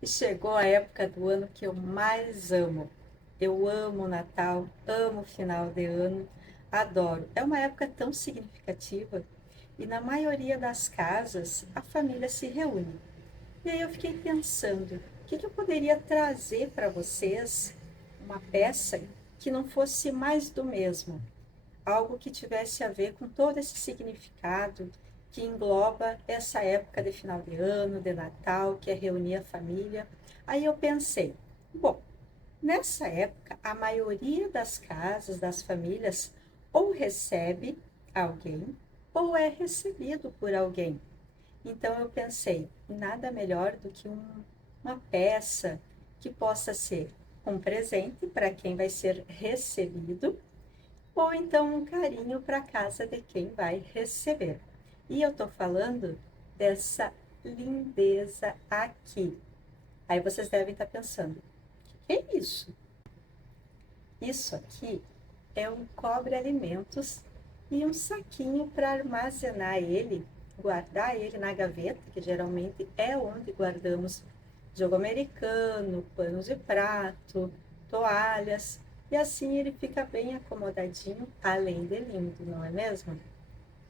E chegou a época do ano que eu mais amo. Eu amo o Natal, amo o final de ano, adoro. É uma época tão significativa e na maioria das casas a família se reúne. E aí eu fiquei pensando, o que eu poderia trazer para vocês uma peça que não fosse mais do mesmo, algo que tivesse a ver com todo esse significado que engloba essa época de final de ano, de Natal, que é reunir a família. Aí eu pensei, bom, nessa época a maioria das casas, das famílias, ou recebe alguém ou é recebido por alguém. Então eu pensei, nada melhor do que uma peça que possa ser um presente para quem vai ser recebido ou então um carinho para a casa de quem vai receber. E eu estou falando dessa lindeza aqui. Aí vocês devem estar pensando, o que é isso? Isso aqui é um cobre-alimentos e um saquinho para armazenar ele, guardar ele na gaveta, que geralmente é onde guardamos jogo americano, panos de prato, toalhas, e assim ele fica bem acomodadinho, além de lindo, não é mesmo?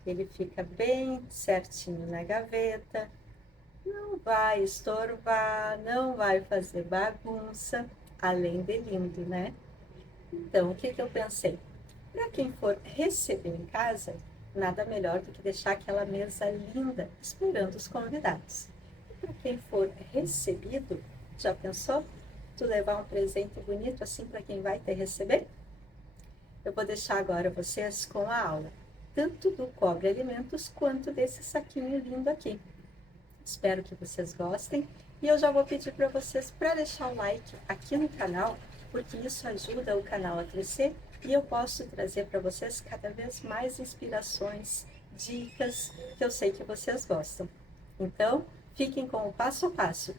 Ele fica bem certinho na gaveta, não vai estorvar, não vai fazer bagunça, além de lindo, né? Então, o que eu pensei? Para quem for receber em casa, nada melhor do que deixar aquela mesa linda esperando os convidados. E para quem for recebido, já pensou? Tu levar um presente bonito assim para quem vai te receber? Eu vou deixar agora vocês com a aula, tanto do Cobre Alimentos quanto desse saquinho lindo aqui. Espero que vocês gostem e eu já vou pedir para vocês para deixar o like aqui no canal, porque isso ajuda o canal a crescer e eu posso trazer para vocês cada vez mais inspirações, dicas que eu sei que vocês gostam. Então, fiquem com o passo a passo.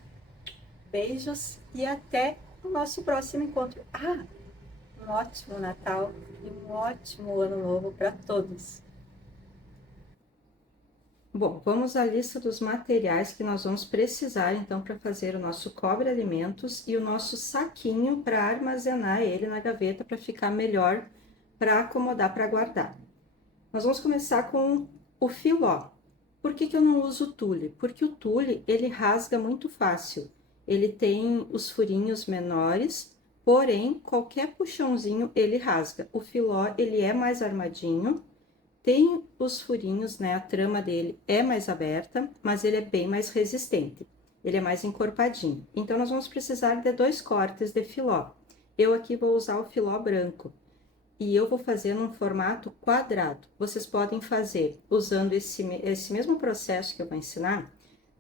Beijos e até o nosso próximo encontro. Ah, um ótimo Natal e um ótimo Ano Novo para todos! Bom, vamos à lista dos materiais que nós vamos precisar então para fazer o nosso cobre-alimentos e o nosso saquinho para armazenar ele na gaveta para ficar melhor para acomodar para guardar. Nós vamos começar com o filó. Por que eu não uso o tule? Porque o tule ele rasga muito fácil. Ele tem os furinhos menores, porém qualquer puxãozinho ele rasga. O filó ele é mais armadinho, tem os furinhos, né? A trama dele é mais aberta, mas ele é bem mais resistente. Ele é mais encorpadinho. Então, nós vamos precisar de 2 cortes de filó. Eu aqui vou usar o filó branco. E eu vou fazer num formato quadrado. Vocês podem fazer usando esse mesmo processo que eu vou ensinar,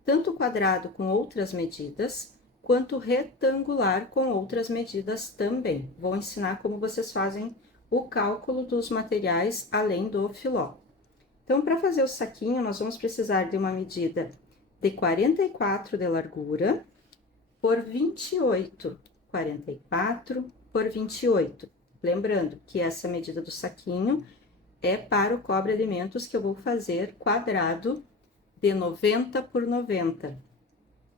tanto quadrado com outras medidas, quanto retangular com outras medidas também. Vou ensinar como vocês fazem o cálculo dos materiais além do filó. Então, para fazer o saquinho, nós vamos precisar de uma medida de 44 de largura por 28, 44 por 28. Lembrando que essa medida do saquinho é para o cobre-alimentos que eu vou fazer quadrado de 90 por 90.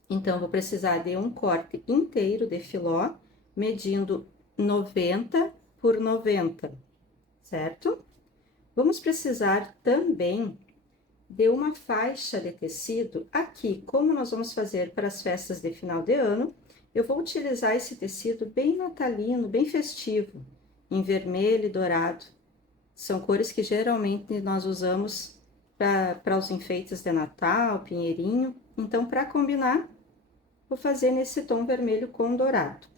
Então, vou precisar de um corte inteiro de filó, medindo 90 por 90, certo? Vamos precisar também de uma faixa de tecido. Aqui, como nós vamos fazer para as festas de final de ano, eu vou utilizar esse tecido bem natalino, bem festivo, em vermelho e dourado. São cores que geralmente nós usamos para os enfeites de Natal, pinheirinho. Então, para combinar, vou fazer nesse tom vermelho com dourado.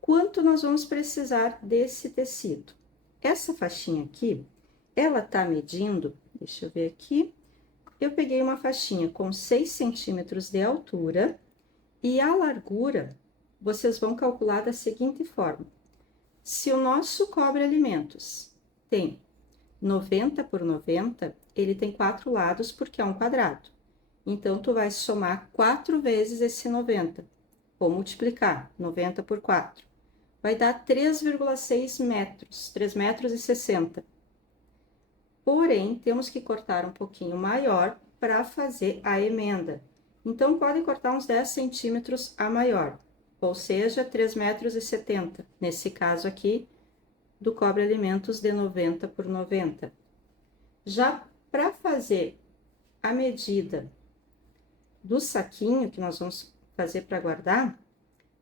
Quanto nós vamos precisar desse tecido? Essa faixinha aqui, ela tá medindo, deixa eu ver aqui, eu peguei uma faixinha com 6 centímetros de altura e a largura, vocês vão calcular da seguinte forma. Se o nosso cobre-alimentos tem 90 por 90, ele tem 4 lados porque é um quadrado. Então, tu vai somar 4 vezes esse 90. Vou multiplicar 90 por 4. Vai dar 3,6 metros, 3 metros e 60. Porém, temos que cortar um pouquinho maior para fazer a emenda. Então, pode cortar uns 10 centímetros a maior, ou seja, 3,70 metros, nesse caso aqui, do cobre alimentos de 90 por 90. Já para fazer a medida do saquinho que nós vamos fazer para guardar,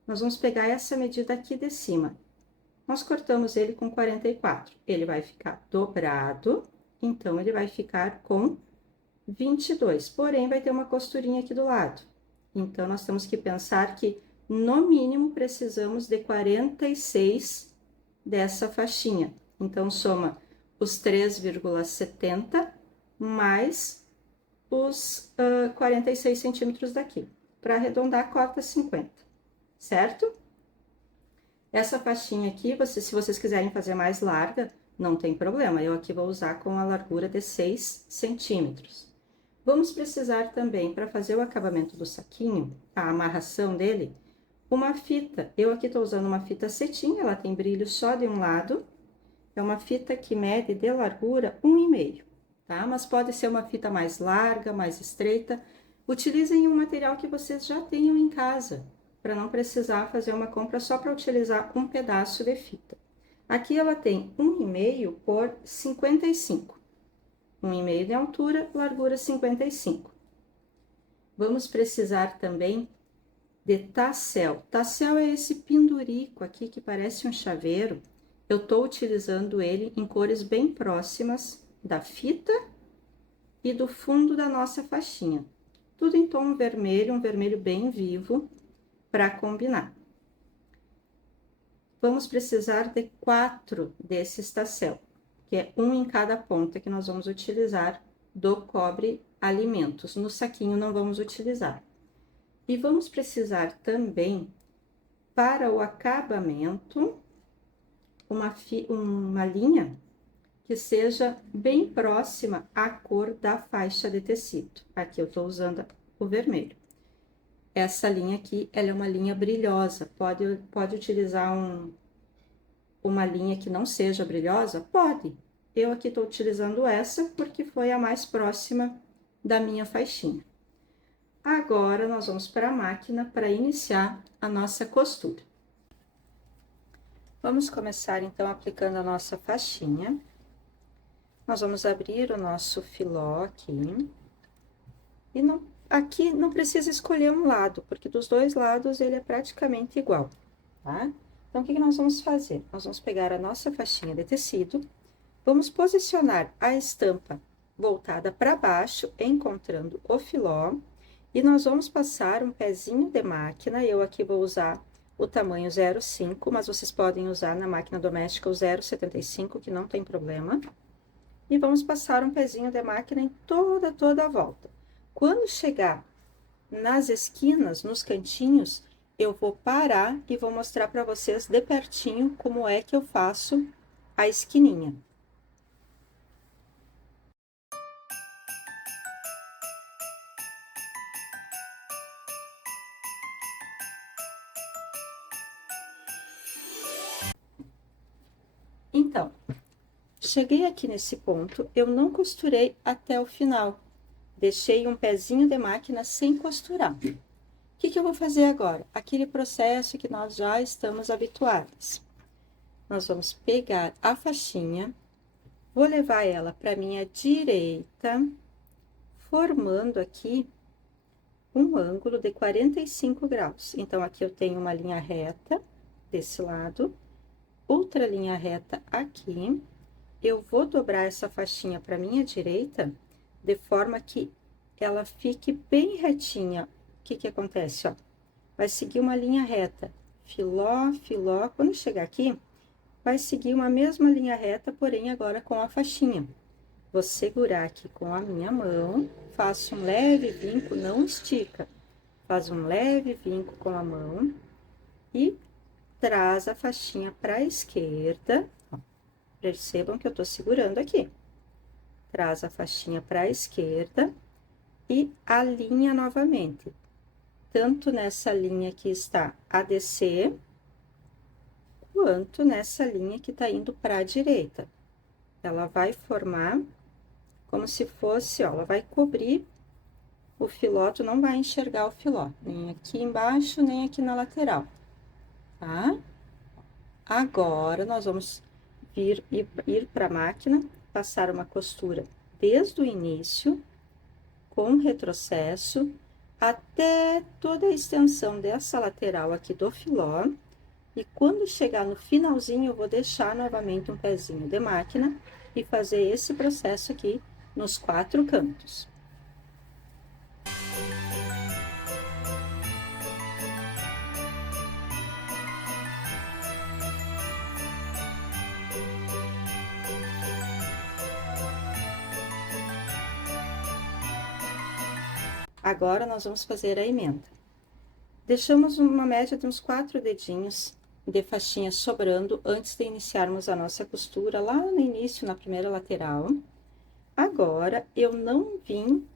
nós vamos pegar essa medida aqui de cima. Nós cortamos ele com 44. Ele vai ficar dobrado, então ele vai ficar com 22. Porém, vai ter uma costurinha aqui do lado. Então, nós temos que pensar que, no mínimo, precisamos de 46 dessa faixinha. Então, soma os 3,70 mais os 46 centímetros daqui. Para arredondar, corta 50, certo? Essa faixinha aqui, se vocês quiserem fazer mais larga, não tem problema. Eu aqui vou usar com a largura de 6 centímetros. Vamos precisar também, para fazer o acabamento do saquinho, a amarração dele, uma fita. Eu aqui estou usando uma fita cetim, ela tem brilho só de um lado. É uma fita que mede de largura 1,5, tá? Mas pode ser uma fita mais larga, mais estreita. Utilizem um material que vocês já tenham em casa, para não precisar fazer uma compra só para utilizar um pedaço de fita. Aqui ela tem 1,5 por 55. 1,5 de altura, largura 55. Vamos precisar também de tassel. Tassel é esse pendurico aqui que parece um chaveiro. Eu tô utilizando ele em cores bem próximas da fita e do fundo da nossa faixinha. Tudo em tom vermelho, um vermelho bem vivo, para combinar. Vamos precisar de 4 desses tassel, que é um em cada ponta que nós vamos utilizar do cobre alimentos. No saquinho não vamos utilizar. E vamos precisar também, para o acabamento, uma linha que seja bem próxima à cor da faixa de tecido. Aqui eu tô usando o vermelho. Essa linha aqui, ela é uma linha brilhosa. Pode utilizar uma linha que não seja brilhosa? Pode. Eu aqui tô utilizando essa porque foi a mais próxima da minha faixinha. Agora, nós vamos para a máquina para iniciar a nossa costura. Vamos começar, então, aplicando a nossa faixinha. Nós vamos abrir o nosso filó aqui. E aqui não precisa escolher um lado, porque dos dois lados ele é praticamente igual, tá? Então, o que nós vamos fazer? Nós vamos pegar a nossa faixinha de tecido, vamos posicionar a estampa voltada para baixo, encontrando o filó, e nós vamos passar um pezinho de máquina. Eu aqui vou usar o tamanho 0,5, mas vocês podem usar na máquina doméstica o 0,75, que não tem problema. E vamos passar um pezinho de máquina em toda a volta. Quando chegar nas esquinas, nos cantinhos, eu vou parar e vou mostrar para vocês de pertinho como é que eu faço a esquininha. Então, cheguei aqui nesse ponto, eu não costurei até o final. Deixei um pezinho de máquina sem costurar. O que eu vou fazer agora? Aquele processo que nós já estamos habituados. Nós vamos pegar a faixinha, vou levar ela para minha direita, formando aqui um ângulo de 45 graus. Então, aqui eu tenho uma linha reta desse lado, outra linha reta aqui. Eu vou dobrar essa faixinha para minha direita, de forma que ela fique bem retinha. O que acontece, ó? Vai seguir uma linha reta, filó, filó. Quando chegar aqui, vai seguir uma mesma linha reta, porém agora com a faixinha. Vou segurar aqui com a minha mão, faço um leve vinco, não estica. Faz um leve vinco com a mão e traz a faixinha para a esquerda. Ó, percebam que eu tô segurando aqui. Traz a faixinha para a esquerda e alinha novamente. Tanto nessa linha que está a descer, quanto nessa linha que tá indo para a direita. Ela vai formar como se fosse, ó, ela vai cobrir o filó, tu não vai enxergar o filó, nem aqui embaixo, nem aqui na lateral, tá? Agora, nós vamos ir para a máquina, passar uma costura desde o início, com retrocesso, até toda a extensão dessa lateral aqui do filó. E quando chegar no finalzinho, eu vou deixar novamente um pezinho de máquina e fazer esse processo aqui nos 4 cantos. Agora, nós vamos fazer a emenda. Deixamos uma média de uns 4 dedinhos de faixinha sobrando antes de iniciarmos a nossa costura lá no início, na primeira lateral. Agora, eu não vim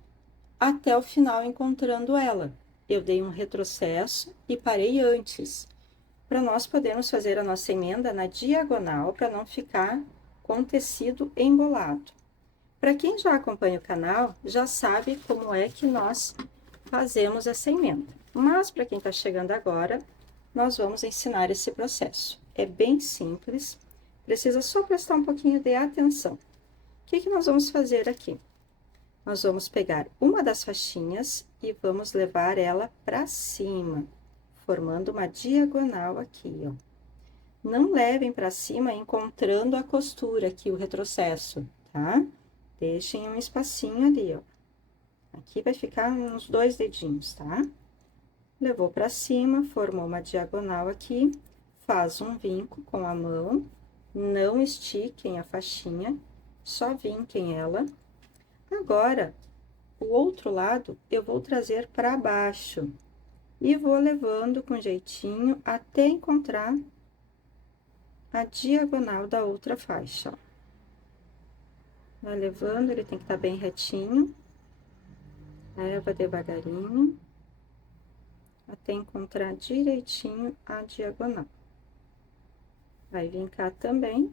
até o final encontrando ela. Eu dei um retrocesso e parei antes, para nós podermos fazer a nossa emenda na diagonal, para não ficar com o tecido embolado. Para quem já acompanha o canal, já sabe como é que nós fazemos essa emenda. Mas, para quem está chegando agora, nós vamos ensinar esse processo. É bem simples, precisa só prestar um pouquinho de atenção. O que nós vamos fazer aqui? Nós vamos pegar uma das faixinhas e vamos levar ela para cima, formando uma diagonal aqui, ó. Não levem para cima encontrando a costura aqui, o retrocesso, tá? Deixem um espacinho ali, ó. Aqui vai ficar uns 2 dedinhos, tá? Levou para cima, formou uma diagonal aqui, faz um vinco com a mão, não estiquem a faixinha, só vinquem ela. Agora, o outro lado eu vou trazer para baixo e vou levando com jeitinho até encontrar a diagonal da outra faixa, ó. Vai levando, ele tem que estar bem retinho. Leva devagarinho, até encontrar direitinho a diagonal. Vai vincar também.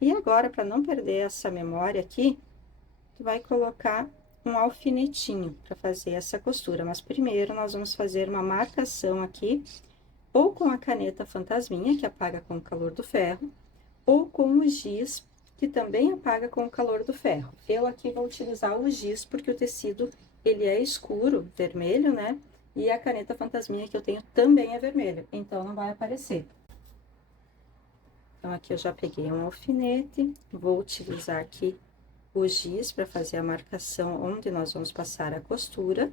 E agora, para não perder essa memória aqui, tu vai colocar um alfinetinho para fazer essa costura. Mas primeiro, nós vamos fazer uma marcação aqui, ou com a caneta fantasminha, que apaga com o calor do ferro, ou com o giz, que também apaga com o calor do ferro. Eu aqui vou utilizar o giz, porque o tecido, ele é escuro, vermelho, né? E a caneta fantasminha que eu tenho também é vermelha, então não vai aparecer. Então, aqui eu já peguei um alfinete, vou utilizar aqui o giz para fazer a marcação onde nós vamos passar a costura.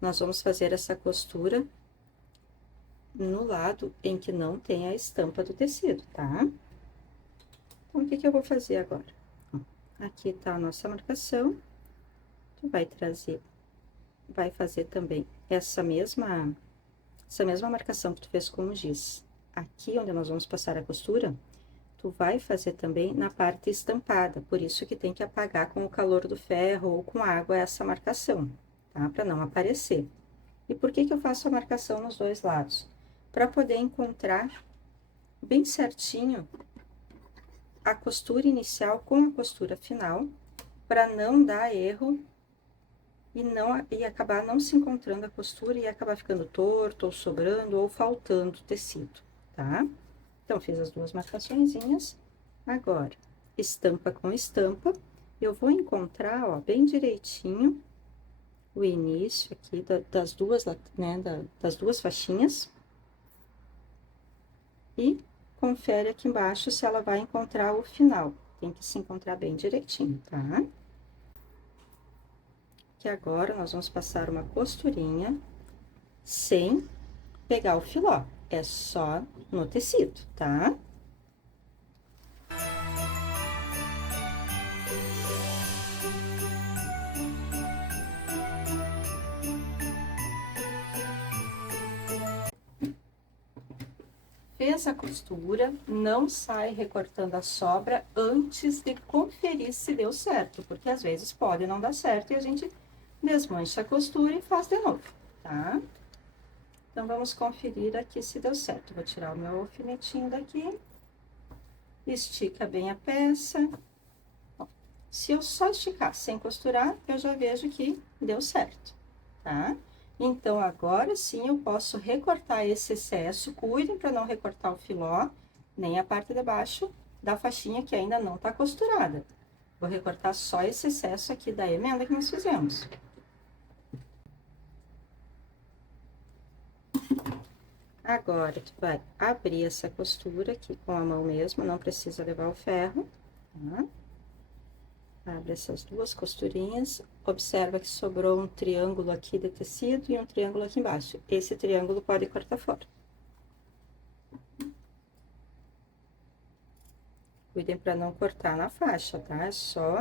Nós vamos fazer essa costura no lado em que não tem a estampa do tecido, tá? Então, o que eu vou fazer agora? Aqui tá a nossa marcação, tu vai trazer, vai fazer também essa mesma marcação que tu fez com o giz. Aqui onde nós vamos passar a costura, tu vai fazer também na parte estampada, por isso que tem que apagar com o calor do ferro ou com água essa marcação, tá? Para não aparecer. E por que eu faço a marcação nos 2 lados? Para poder encontrar bem certinho a costura inicial com a costura final, para não dar erro e acabar não se encontrando a costura e acabar ficando torto, ou sobrando, ou faltando tecido, tá? Então, fiz as 2 marcaçõezinhas. Agora, estampa com estampa, eu vou encontrar, ó, bem direitinho o início aqui das duas, né, das 2 faixinhas. E confere aqui embaixo se ela vai encontrar o final. Tem que se encontrar bem direitinho, tá? Que agora, nós vamos passar uma costurinha sem pegar o filó. É só no tecido, tá? Fez a costura, não sai recortando a sobra antes de conferir se deu certo, porque às vezes pode não dar certo e a gente desmancha a costura e faz de novo, tá? Então, vamos conferir aqui se deu certo. Vou tirar o meu alfinetinho daqui, estica bem a peça, ó, Se eu só esticar sem costurar, eu já vejo que deu certo, tá? Então, agora sim eu posso recortar esse excesso. Cuidem para não recortar o filó, nem a parte de baixo da faixinha que ainda não tá costurada. Vou recortar só esse excesso aqui da emenda que nós fizemos. Agora, tu vai abrir essa costura aqui com a mão mesmo, não precisa levar o ferro, tá? Abre essas duas costurinhas, observa que sobrou um triângulo aqui de tecido e um triângulo aqui embaixo. Esse triângulo pode cortar fora. Cuidem para não cortar na faixa, tá? É só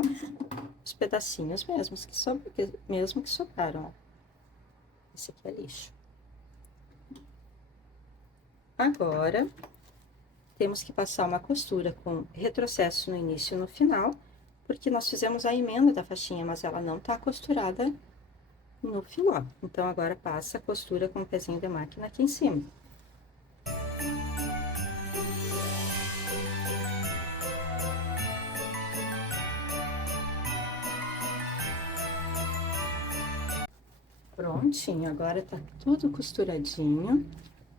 os pedacinhos mesmo que sobraram, ó. Esse aqui é lixo. Agora, temos que passar uma costura com retrocesso no início e no final, porque nós fizemos a emenda da faixinha, mas ela não tá costurada no filó. Então, agora passa a costura com o pezinho de máquina aqui em cima. Prontinho, agora tá tudo costuradinho,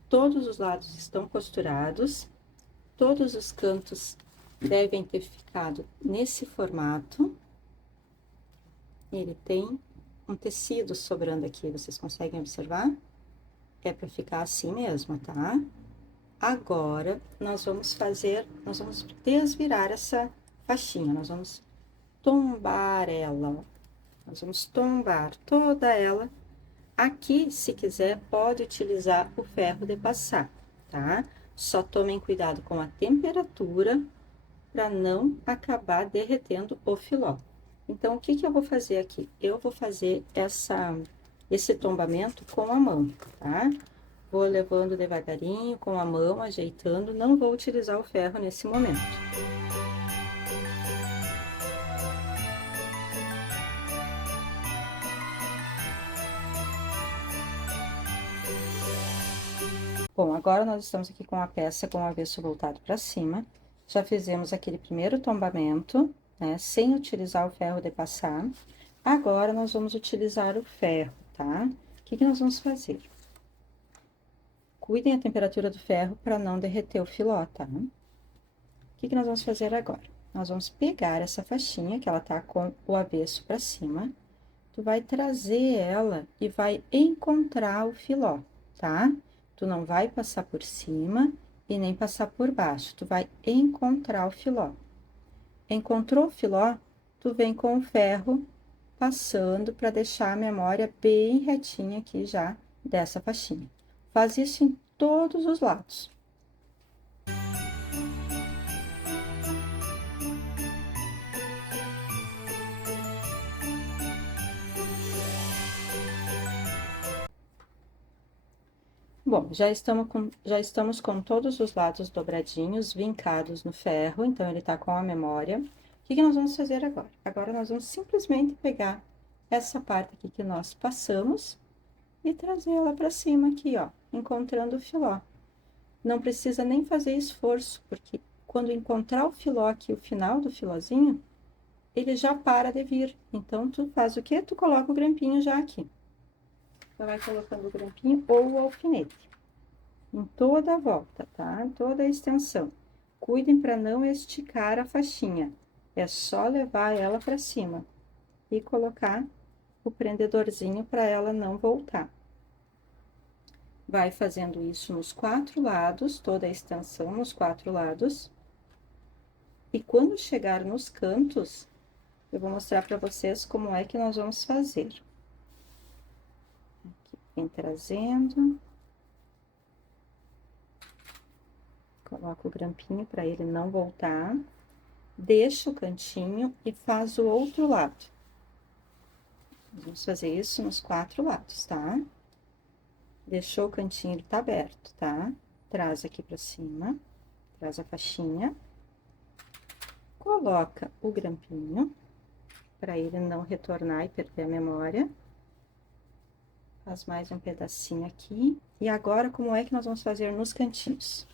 todos os lados estão costurados, todos os cantos devem ter ficado nesse formato. Ele tem um tecido sobrando aqui, vocês conseguem observar? É para ficar assim mesmo, tá? Agora, nós vamos desvirar essa faixinha, nós vamos tombar ela, ó. Nós vamos tombar toda ela. Aqui, se quiser, pode utilizar o ferro de passar, tá? Só tomem cuidado com a temperatura para não acabar derretendo o filó. Então, o que que eu vou fazer aqui? Eu vou fazer esse tombamento com a mão, tá? Vou levando devagarinho com a mão, ajeitando, não vou utilizar o ferro nesse momento. Bom, agora nós estamos aqui com a peça com o avesso voltado para cima. Já fizemos aquele primeiro tombamento, né, sem utilizar o ferro de passar. Agora, nós vamos utilizar o ferro, tá? O que que nós vamos fazer? Cuidem a temperatura do ferro para não derreter o filó, tá? O que que nós vamos fazer agora? Nós vamos pegar essa faixinha, que ela tá com o avesso para cima. Tu vai trazer ela e vai encontrar o filó, tá? Tu não vai passar por cima e nem passar por baixo, tu vai encontrar o filó. Encontrou o filó, tu vem com o ferro passando para deixar a memória bem retinha aqui já dessa faixinha. Faz isso em todos os lados. Bom, já estamos com todos os lados dobradinhos, vincados no ferro, então ele tá com a memória. O que que nós vamos fazer agora? Agora, nós vamos simplesmente pegar essa parte aqui que nós passamos e trazer ela pra cima aqui, ó, encontrando o filó. Não precisa nem fazer esforço, porque quando encontrar o filó aqui, o final do filózinho, ele já para de vir. Então, tu faz o quê? Tu coloca o grampinho já aqui. Tu vai colocando o grampinho ou o alfinete em toda a volta, tá? Toda a extensão. Cuidem para não esticar a faixinha. É só levar ela para cima e colocar o prendedorzinho para ela não voltar. Vai fazendo isso nos 4 lados, toda a extensão nos 4 lados. E quando chegar nos cantos, eu vou mostrar para vocês como é que nós vamos fazer. Aqui, vem trazendo. Coloca o grampinho para ele não voltar. Deixa o cantinho e faz o outro lado. Vamos fazer isso nos 4 lados, tá? Deixou o cantinho, ele tá aberto, tá? Traz aqui pra cima, traz a faixinha. Coloca o grampinho, para ele não retornar e perder a memória. Faz mais um pedacinho aqui. E agora, como é que nós vamos fazer nos cantinhos?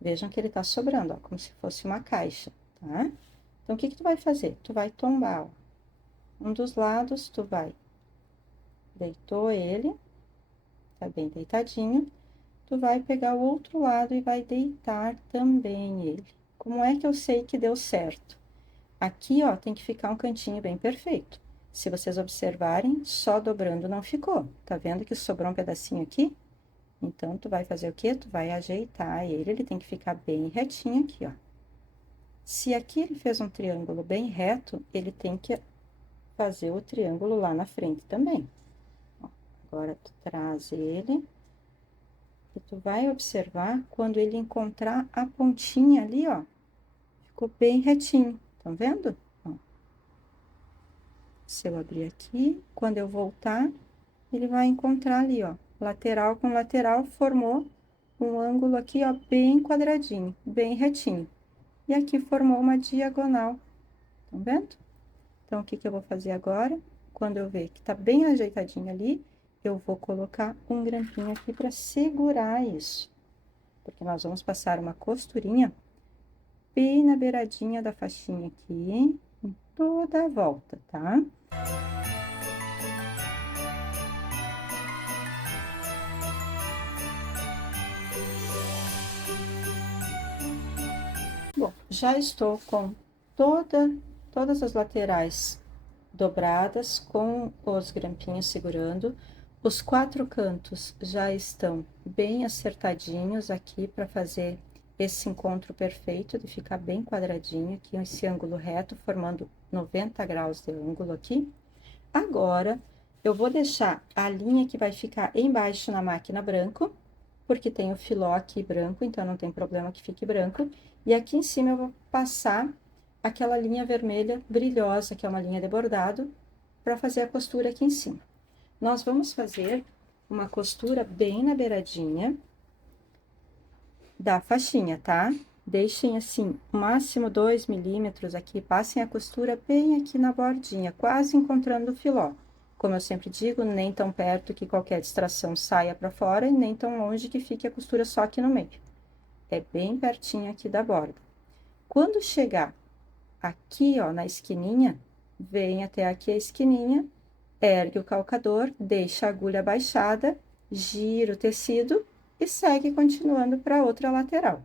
Vejam que ele tá sobrando, ó, como se fosse uma caixa, tá? Então, o que que tu vai fazer? Tu vai tombar, ó. Um dos lados, tu vai, deitou ele, tá bem deitadinho. Tu vai pegar o outro lado e vai deitar também ele. Como é que eu sei que deu certo? Aqui, ó, tem que ficar um cantinho bem perfeito. Se vocês observarem, só dobrando não ficou. Tá vendo que sobrou um pedacinho aqui? Então, tu vai fazer o quê? Tu vai ajeitar ele tem que ficar bem retinho aqui, ó. Se aqui ele fez um triângulo bem reto, ele tem que fazer o triângulo lá na frente também. Ó, agora, tu traz ele e tu vai observar quando ele encontrar a pontinha ali, ó, ficou bem retinho, tá vendo? Ó. Se eu abrir aqui, quando eu voltar, ele vai encontrar ali, ó, lateral com lateral, formou um ângulo aqui, ó, bem quadradinho, bem retinho. E aqui formou uma diagonal, tá vendo? Então, o que que eu vou fazer agora? Quando eu ver que tá bem ajeitadinho ali, eu vou colocar um grampinho aqui para segurar isso. Porque nós vamos passar uma costurinha bem na beiradinha da faixinha aqui, em toda a volta, tá? Bom, já estou com todas as laterais dobradas, com os grampinhos segurando. Os 4 cantos já estão bem acertadinhos aqui para fazer esse encontro perfeito, de ficar bem quadradinho aqui, esse ângulo reto, formando 90 graus de ângulo aqui. Agora, eu vou deixar a linha que vai ficar embaixo na máquina branco, porque tem o filó aqui branco, então não tem problema que fique branco. E aqui em cima eu vou passar aquela linha vermelha brilhosa, que é uma linha de bordado, para fazer a costura aqui em cima. Nós vamos fazer uma costura bem na beiradinha da faixinha, tá? Deixem assim, máximo 2 milímetros aqui, passem a costura bem aqui na bordinha, quase encontrando o filó. Como eu sempre digo, nem tão perto que qualquer distração saia para fora e nem tão longe que fique a costura só aqui no meio. É bem pertinho aqui da borda. Quando chegar aqui, ó, na esquininha, vem até aqui a esquininha, ergue o calcador, deixa a agulha baixada, gira o tecido e segue continuando para outra lateral.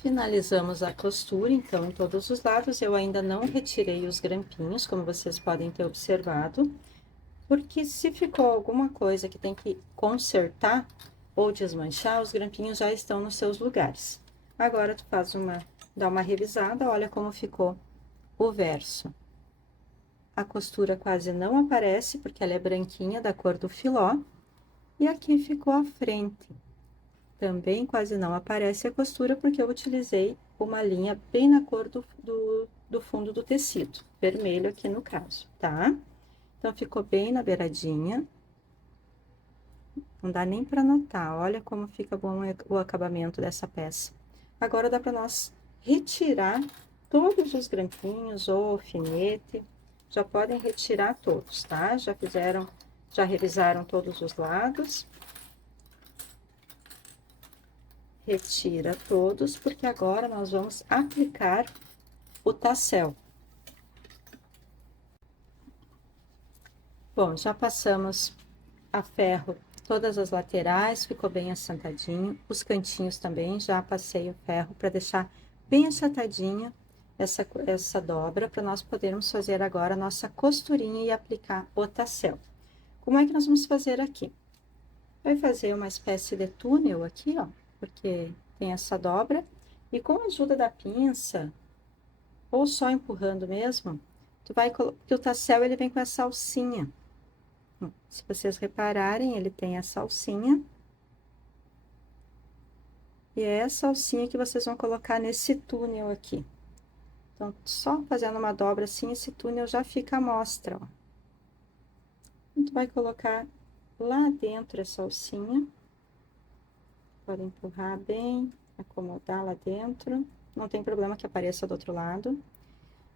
Finalizamos a costura, então, em todos os lados. Eu ainda não retirei os grampinhos, como vocês podem ter observado, porque se ficou alguma coisa que tem que consertar ou desmanchar, os grampinhos já estão nos seus lugares. Agora, tu faz dá uma revisada, olha como ficou o verso. A costura quase não aparece, porque ela é branquinha, da cor do filó, e aqui ficou a frente. Também quase não aparece a costura, porque eu utilizei uma linha bem na cor do fundo do tecido, vermelho aqui no caso, tá? Então, ficou bem na beiradinha. Não dá nem para notar, olha como fica bom o acabamento dessa peça. Agora, dá para nós retirar todos os grampinhos ou alfinete. Já podem retirar todos, tá? Já revisaram todos os lados. Retira todos, porque agora nós vamos aplicar o tassel. Bom, já passamos a ferro todas as laterais, ficou bem assentadinho. Os cantinhos também, já passei o ferro para deixar bem achatadinha essa dobra, para nós podermos fazer agora a nossa costurinha e aplicar o tassel. Como é que nós vamos fazer aqui? Vai fazer uma espécie de túnel aqui, ó, porque tem essa dobra, e com a ajuda da pinça, ou só empurrando mesmo, porque o tassel ele vem com essa alcinha. Se vocês repararem, ele tem essa alcinha. E é essa alcinha que vocês vão colocar nesse túnel aqui. Então, só fazendo uma dobra assim, esse túnel já fica à mostra, ó. Então, tu vai colocar lá dentro essa alcinha. pode empurrar bem, acomodar lá dentro. Não tem problema que apareça do outro lado.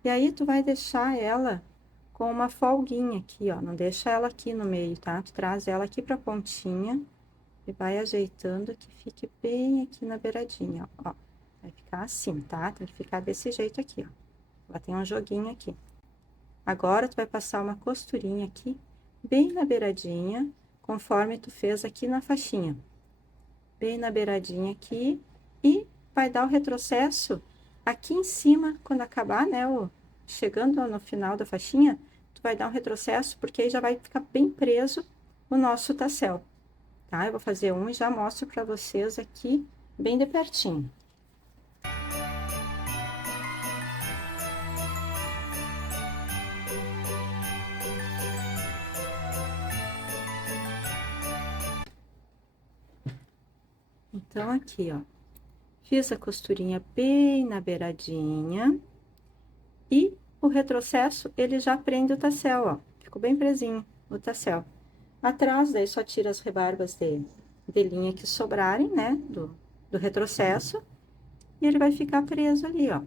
E aí, tu vai deixar ela com uma folguinha aqui, ó. Não deixa ela aqui no meio, tá? Tu traz ela aqui pra pontinha e vai ajeitando que fique bem aqui na beiradinha, ó. Vai ficar assim, tá? Tem que ficar desse jeito aqui, ó. Ela tem um joguinho aqui. Agora, tu vai passar uma costurinha aqui, bem na beiradinha, conforme tu fez aqui na faixinha. Bem na beiradinha aqui, e vai dar o retrocesso aqui em cima, quando acabar, né, chegando no final da faixinha, tu vai dar um retrocesso, porque aí já vai ficar bem preso o nosso tassel, tá? Eu vou fazer um e já mostro pra vocês aqui, bem de pertinho. Então, aqui, ó, fiz a costurinha bem na beiradinha e o retrocesso, ele já prende o tassel, ó, ficou bem presinho o tassel. Atrás, daí só tira as rebarbas de linha que sobrarem, né, do retrocesso, e ele vai ficar preso ali, ó.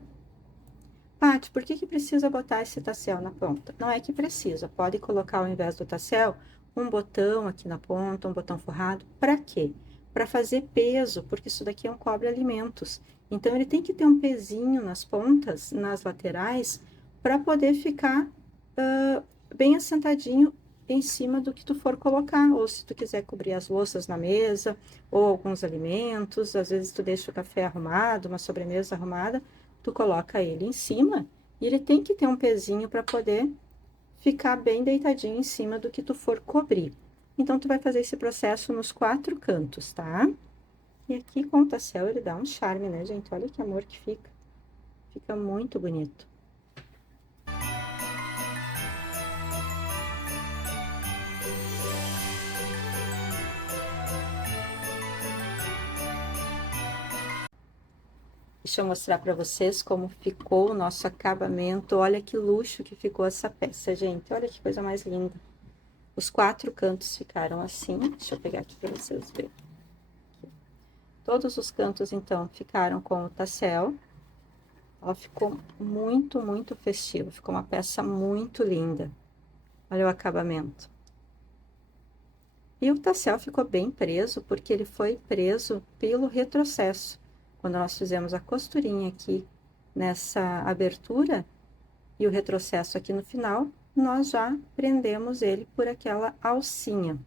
Paty, por que que precisa botar esse tassel na ponta? Não é que precisa, pode colocar ao invés do tassel, um botão aqui na ponta, um botão forrado, para quê? Para fazer peso, porque isso daqui é um cobre-alimentos. Então, ele tem que ter um pezinho nas pontas, nas laterais, para poder ficar bem assentadinho em cima do que tu for colocar, ou se tu quiser cobrir as louças na mesa, ou alguns alimentos, às vezes tu deixa o café arrumado, uma sobremesa arrumada, tu coloca ele em cima, e ele tem que ter um pezinho para poder ficar bem deitadinho em cima do que tu for cobrir. Então, tu vai fazer esse processo nos 4 cantos, tá? E aqui com o tassel ele dá um charme, né, gente? Olha que amor que fica. Fica muito bonito. Deixa eu mostrar para vocês como ficou o nosso acabamento. Olha que luxo que ficou essa peça, gente. Olha que coisa mais linda. Os 4 cantos ficaram assim. Deixa eu pegar aqui para vocês verem. Todos os cantos, então, ficaram com o tassel. Ela ficou muito, muito festiva. Ficou uma peça muito linda. Olha o acabamento. E o tassel ficou bem preso, porque ele foi preso pelo retrocesso. Quando nós fizemos a costurinha aqui nessa abertura e o retrocesso aqui no final, nós já prendemos ele por aquela alcinha.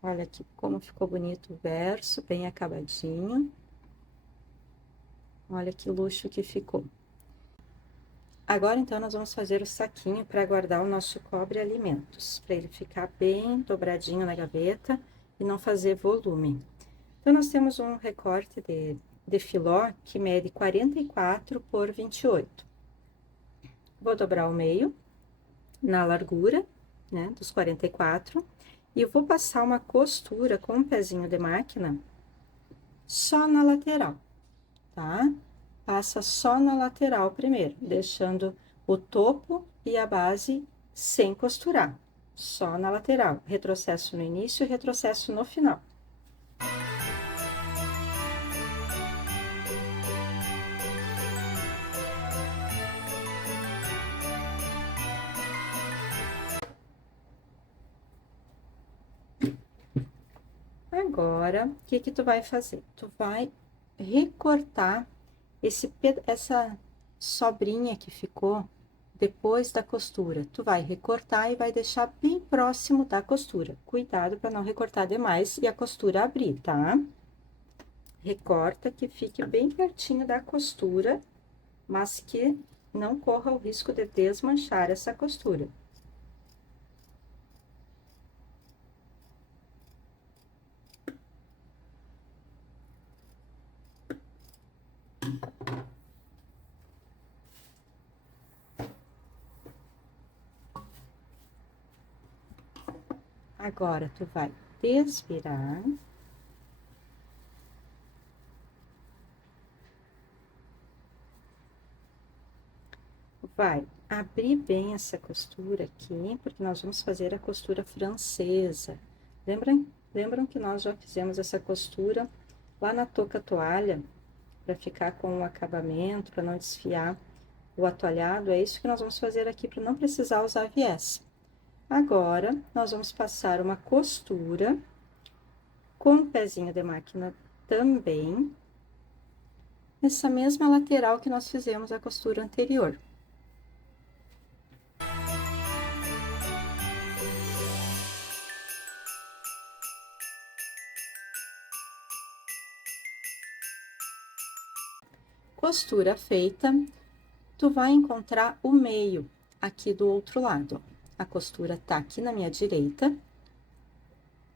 Olha aqui como ficou bonito o verso, bem acabadinho. Olha que luxo que ficou. Agora, então, nós vamos fazer o saquinho para guardar o nosso cobre alimentos, para ele ficar bem dobradinho na gaveta e não fazer volume. Então, nós temos um recorte de filó que mede 44 por 28. Vou dobrar o meio na largura, né, dos 44, e eu vou passar uma costura com um pezinho de máquina só na lateral, tá? Passa só na lateral primeiro, deixando o topo e a base sem costurar, só na lateral. Retrocesso no início e retrocesso no final. Agora, o que que tu vai fazer? Tu vai recortar essa sobrinha que ficou depois da costura. Tu vai recortar e vai deixar bem próximo da costura. Cuidado para não recortar demais e a costura abrir, tá? Recorta que fique bem pertinho da costura, mas que não corra o risco de desmanchar essa costura. Agora, tu vai desvirar. Vai abrir bem essa costura aqui, porque nós vamos fazer a costura francesa. Lembram que nós já fizemos essa costura lá na touca toalha, para ficar com o acabamento, para não desfiar o atualhado? É isso que nós vamos fazer aqui, para não precisar usar viés. Agora, nós vamos passar uma costura com o pezinho de máquina também, nessa mesma lateral que nós fizemos a costura anterior. Costura feita, tu vai encontrar o meio aqui do outro lado. A costura tá aqui na minha direita,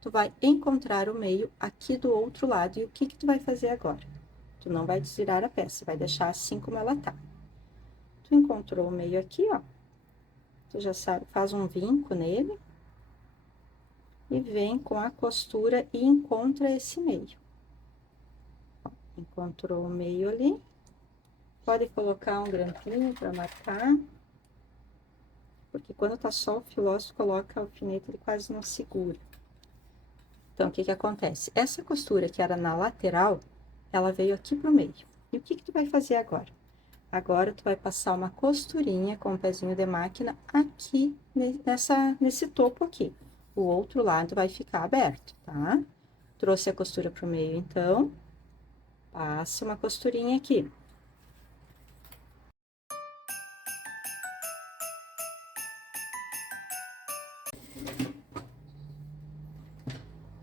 tu vai encontrar o meio aqui do outro lado. E o que que tu vai fazer agora? Tu não vai desvirar a peça, vai deixar assim como ela tá. Tu encontrou o meio aqui, ó. Tu já sabe, faz um vinco nele. E vem com a costura e encontra esse meio. Ó, encontrou o meio ali. Pode colocar um grampinho para marcar. Porque quando tá só o filó, tu coloca o alfinete, ele quase não segura. Então, o que que acontece? Essa costura que era na lateral, ela veio aqui pro meio. E o que que tu vai fazer agora? Agora, tu vai passar uma costurinha com o pezinho de máquina aqui, nesse topo aqui. O outro lado vai ficar aberto, tá? Trouxe a costura pro meio, então, passa uma costurinha aqui.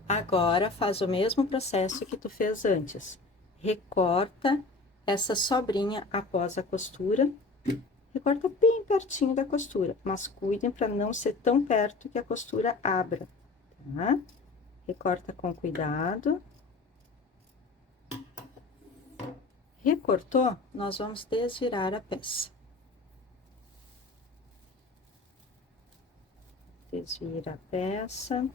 Agora, faz o mesmo processo que tu fez antes. Recorta essa sobrinha após a costura. Recorta bem pertinho da costura, mas cuidem para não ser tão perto que a costura abra, tá? Recorta com cuidado. Recortou, nós vamos desvirar a peça. Desvira a peça.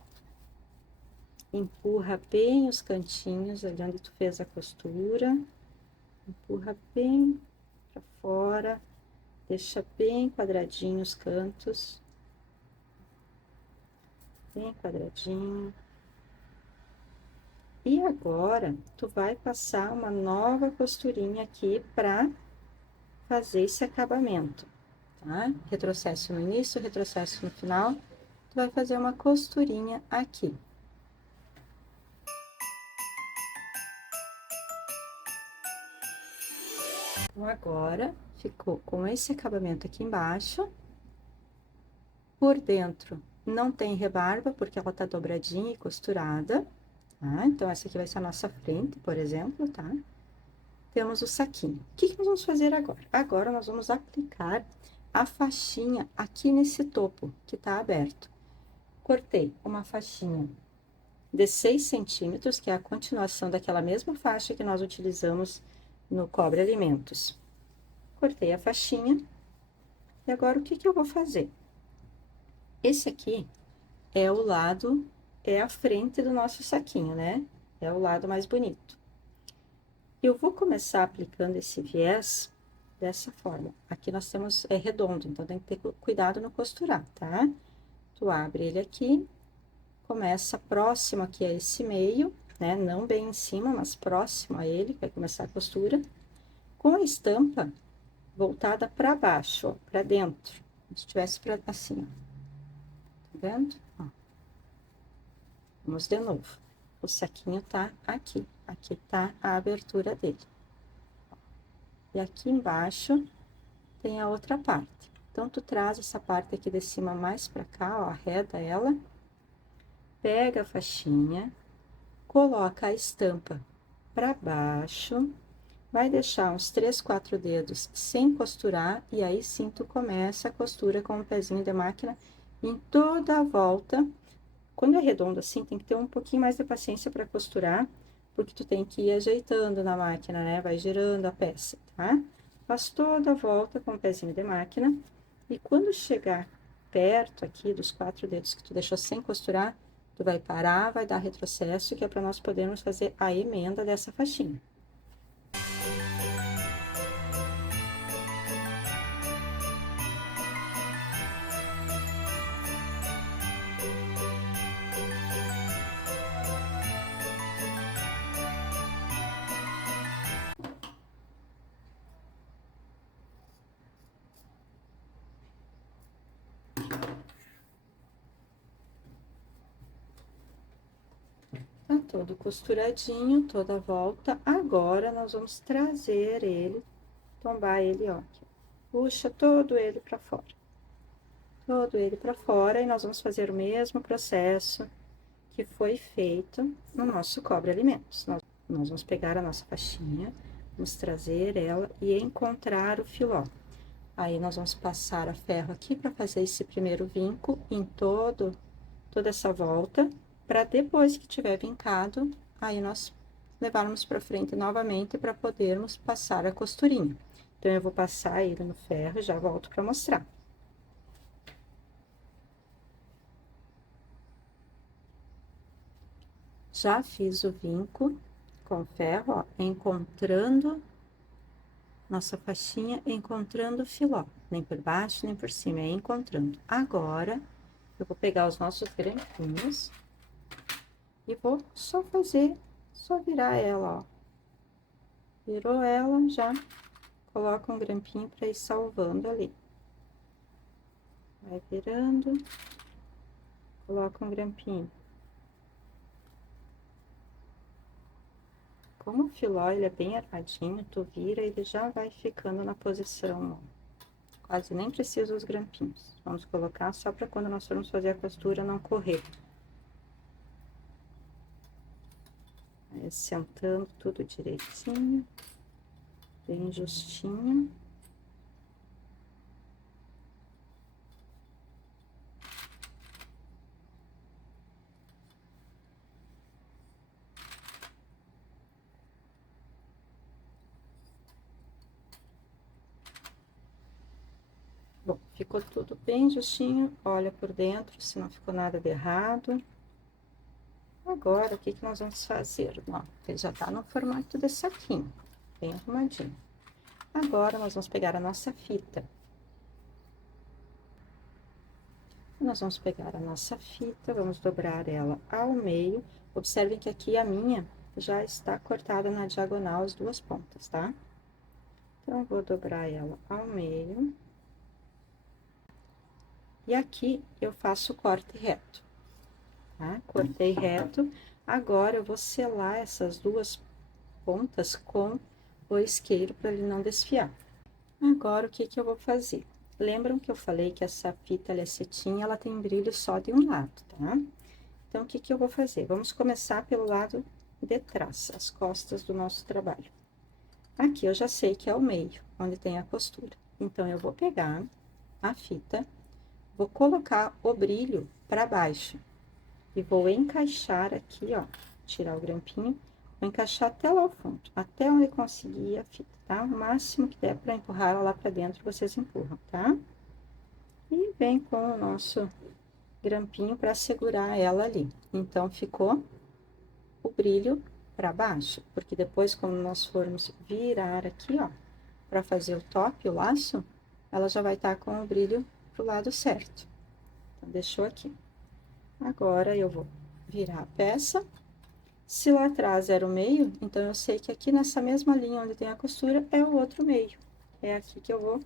Empurra bem os cantinhos ali onde tu fez a costura. Empurra bem para fora. Deixa bem quadradinho os cantos. Bem quadradinho. E agora, tu vai passar uma nova costurinha aqui para fazer esse acabamento, tá? Retrocesso no início, retrocesso no final. Tu vai fazer uma costurinha aqui. Então, agora, ficou com esse acabamento aqui embaixo. Por dentro, não tem rebarba, porque ela tá dobradinha e costurada, tá? Então, essa aqui vai ser a nossa frente, por exemplo, tá? Temos o saquinho. O que que nós vamos fazer agora? Agora, nós vamos aplicar a faixinha aqui nesse topo, que tá aberto. Cortei uma faixinha de 6 centímetros, que é a continuação daquela mesma faixa que nós utilizamos no Cobre Alimentos. Cortei a faixinha. E agora, o que que eu vou fazer? Esse aqui é o lado, é a frente do nosso saquinho, né? É o lado mais bonito. Eu vou começar aplicando esse viés dessa forma. Aqui nós temos, é redondo, então tem que ter cuidado no costurar, tá? Tu abre ele aqui, começa próximo aqui a esse meio, né? Não bem em cima, mas próximo a ele, vai começar a costura. Com a estampa voltada para baixo, ó, para dentro. Como se estivesse assim, ó. Tá vendo? Ó. Vamos de novo. O saquinho tá aqui. Aqui tá a abertura dele. E aqui embaixo tem a outra parte. Então, tu traz essa parte aqui de cima mais pra cá, ó, arreda ela. Pega a faixinha, coloca a estampa pra baixo. Vai deixar uns 3, 4 dedos sem costurar. E aí, sim, tu começa a costura com o pezinho de máquina em toda a volta. Quando é redondo assim, tem que ter um pouquinho mais de paciência para costurar, porque tu tem que ir ajeitando na máquina, né? Vai girando a peça, tá? Faz toda a volta com o pezinho de máquina. E quando chegar perto aqui dos 4 dedos que tu deixou sem costurar, tu vai parar, vai dar retrocesso, que é para nós podermos fazer a emenda dessa faixinha. todo costuradinho, toda a volta. Agora, nós vamos trazer ele, tombar ele, ó, aqui. Puxa todo ele pra fora. Todo ele pra fora, e nós vamos fazer o mesmo processo que foi feito no nosso cobre alimentos. Nós vamos pegar a nossa faixinha, vamos trazer ela e encontrar o filó. Aí, nós vamos passar a ferro aqui para fazer esse primeiro vinco em toda essa volta, para depois que tiver vincado, aí nós levarmos para frente novamente para podermos passar a costurinha. Então, eu vou passar ele no ferro e já volto para mostrar. Já fiz o vinco com ferro, ó, encontrando nossa faixinha, encontrando o filó, nem por baixo, nem por cima, é encontrando. Agora, eu vou pegar os nossos grampinhos e vou só virar ela, ó. Virou ela, já coloca um grampinho para ir salvando ali. Vai virando, coloca um grampinho. Como o filó, ele é bem armadinho, tu vira, ele já vai ficando na posição, ó. Quase nem precisa os grampinhos. Vamos colocar só para quando nós formos fazer a costura não correr. Aí, sentando tudo direitinho, bem justinho. Bom, ficou tudo bem justinho, olha por dentro se não ficou nada de errado. Agora, o que que nós vamos fazer? Ó, ele já tá no formato de saquinho, bem arrumadinho. Agora, nós vamos pegar a nossa fita. Nós vamos pegar a nossa fita, vamos dobrar ela ao meio. Observem que aqui a minha já está cortada na diagonal as duas pontas, tá? Então, vou dobrar ela ao meio. E aqui eu faço o corte reto, tá? Cortei reto. Agora, eu vou selar essas duas pontas com o isqueiro para ele não desfiar. Agora, o que que eu vou fazer? Lembram que eu falei que essa fita ela é cetim, ela tem brilho só de um lado, tá? Então, o que que eu vou fazer? Vamos começar pelo lado de trás, as costas do nosso trabalho. Aqui eu já sei que é o meio, onde tem a costura. Então, eu vou pegar a fita, vou colocar o brilho para baixo e vou encaixar aqui, ó, tirar o grampinho, vou encaixar até lá ao fundo, até onde conseguir a fita, tá? O máximo que der para empurrar ela lá para dentro, vocês empurram, tá? E vem com o nosso grampinho para segurar ela ali. Então, ficou o brilho para baixo, porque depois, quando nós formos virar aqui, ó, para fazer o top, o laço, ela já vai estar com o brilho pro lado certo. Então, deixou aqui. Agora, eu vou virar a peça. Se lá atrás era o meio, então, eu sei que aqui nessa mesma linha onde tem a costura, é o outro meio. É aqui que eu vou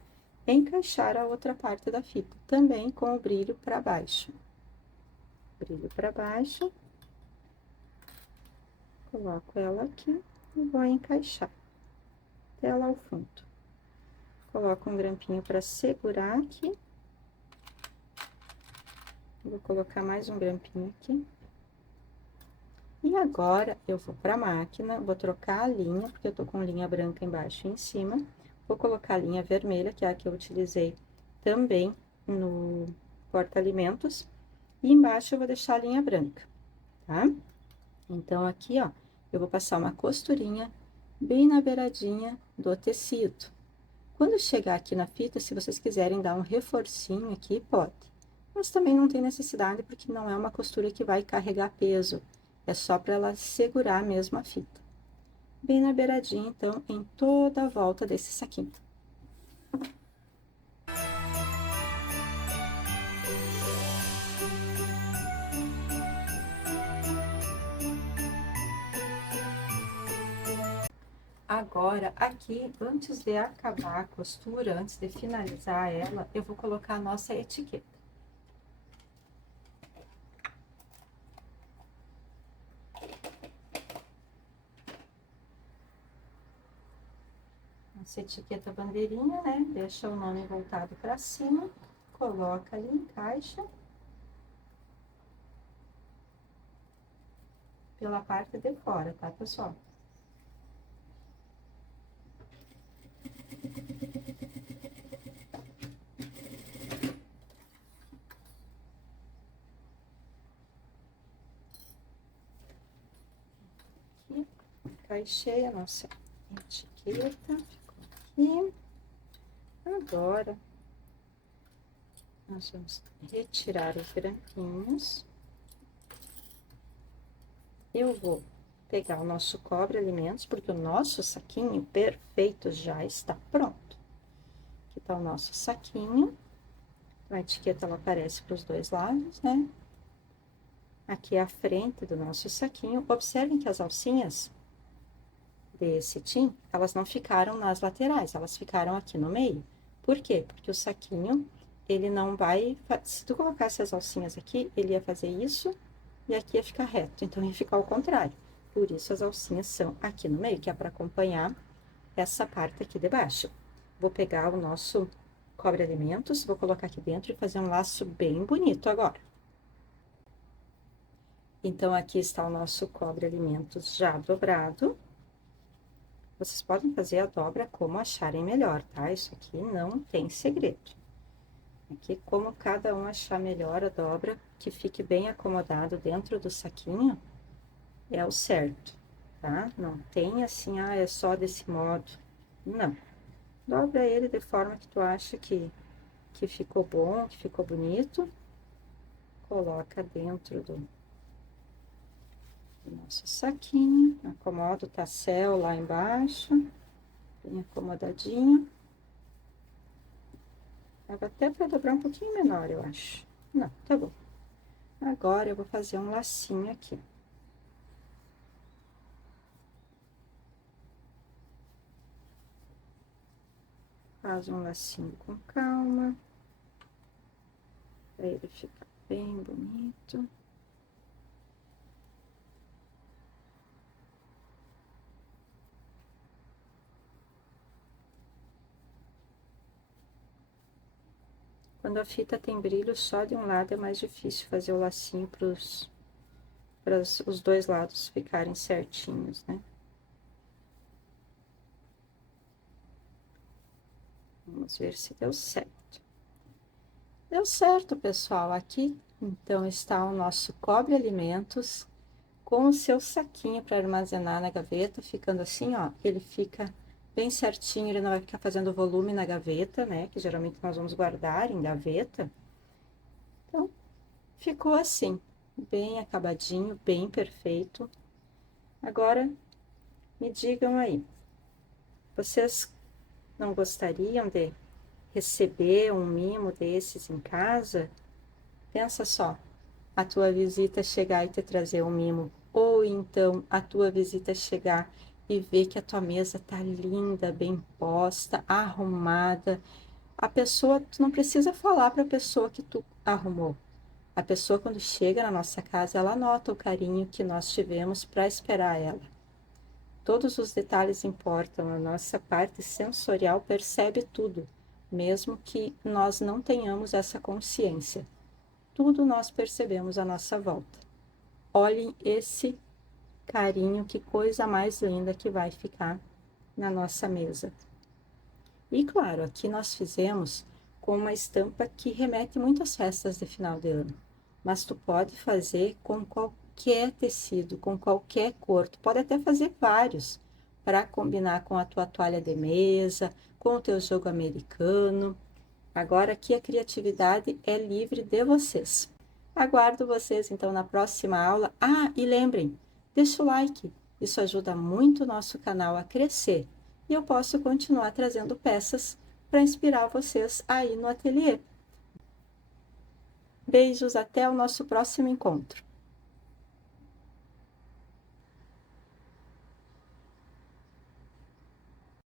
encaixar a outra parte da fita, também com o brilho para baixo. Brilho para baixo. Coloco ela aqui e vou encaixar até lá ao fundo. Coloco um grampinho para segurar aqui. Vou colocar mais um grampinho aqui. E agora, eu vou pra máquina, vou trocar a linha, porque eu tô com linha branca embaixo e em cima. Vou colocar a linha vermelha, que é a que eu utilizei também no porta-alimentos. E embaixo eu vou deixar a linha branca, tá? Então, aqui, ó, eu vou passar uma costurinha bem na beiradinha do tecido. Quando chegar aqui na fita, se vocês quiserem dar um reforcinho aqui, pode. Mas também não tem necessidade, porque não é uma costura que vai carregar peso. É só para ela segurar mesmo a fita. Bem na beiradinha, então, em toda a volta desse saquinho. Agora, aqui, antes de acabar a costura, antes de finalizar ela, eu vou colocar a nossa etiqueta. Essa etiqueta bandeirinha, né? Deixa o nome voltado para cima, coloca ali, encaixa. Pela parte de fora, tá, pessoal? Aqui, encaixei a nossa etiqueta, ficou aqui. Agora, nós vamos retirar os grampinhos. Eu vou pegar o nosso cobre-alimentos, porque o nosso saquinho perfeito já está pronto. Aqui tá o nosso saquinho. A etiqueta, ela aparece para os dois lados, né? Aqui é a frente do nosso saquinho. Observem que as alcinhas de cetim, elas não ficaram nas laterais, elas ficaram aqui no meio. Por quê? Porque o saquinho, ele não vai... Se tu colocasse as alcinhas aqui, ele ia fazer isso e aqui ia ficar reto, então ia ficar ao contrário. Por isso, as alcinhas são aqui no meio, que é para acompanhar essa parte aqui de baixo. Vou pegar o nosso cobre-alimentos, vou colocar aqui dentro e fazer um laço bem bonito agora. Então, aqui está o nosso cobre-alimentos já dobrado. Vocês podem fazer a dobra como acharem melhor, tá? Isso aqui não tem segredo. Aqui, como cada um achar melhor a dobra, que fique bem acomodado dentro do saquinho, é o certo, tá? Não tem assim, ah, é só desse modo. Não. Dobra ele de forma que tu acha que ficou bom, que ficou bonito. Coloca dentro do nosso saquinho. Acomoda o tassel lá embaixo, bem acomodadinho. Dava até para dobrar um pouquinho menor, eu acho. Não, tá bom. Agora, eu vou fazer um lacinho aqui. Faz um lacinho com calma, pra ele ficar bem bonito. Quando a fita tem brilho só de um lado, é mais difícil fazer o lacinho para os dois lados ficarem certinhos, né? Vamos ver se deu certo. Deu certo, pessoal. Aqui, então, está o nosso cobre-alimentos com o seu saquinho para armazenar na gaveta, ficando assim, ó, ele fica bem certinho, ele não vai ficar fazendo volume na gaveta, né, que geralmente nós vamos guardar em gaveta. Então, ficou assim, bem acabadinho, bem perfeito. Agora, me digam aí, vocês não gostariam de receber um mimo desses em casa? Pensa só, a tua visita chegar e te trazer um mimo, ou então a tua visita chegar e ver que a tua mesa tá linda, bem posta, arrumada. A pessoa, tu não precisa falar para a pessoa que tu arrumou. A pessoa, quando chega na nossa casa, ela nota o carinho que nós tivemos para esperar ela. Todos os detalhes importam, a nossa parte sensorial percebe tudo, mesmo que nós não tenhamos essa consciência. Tudo nós percebemos à nossa volta. Olhem esse carinho, que coisa mais linda que vai ficar na nossa mesa. E claro, aqui nós fizemos com uma estampa que remete muito às festas de final de ano. Mas tu pode fazer com qualquer tecido, com qualquer cor. Tu pode até fazer vários para combinar com a tua toalha de mesa, com o teu jogo americano. Agora aqui a criatividade é livre de vocês. Aguardo vocês então na próxima aula. Ah, e lembrem, deixa o like. Isso ajuda muito o nosso canal a crescer. E eu posso continuar trazendo peças para inspirar vocês aí no ateliê. Beijos, até o nosso próximo encontro.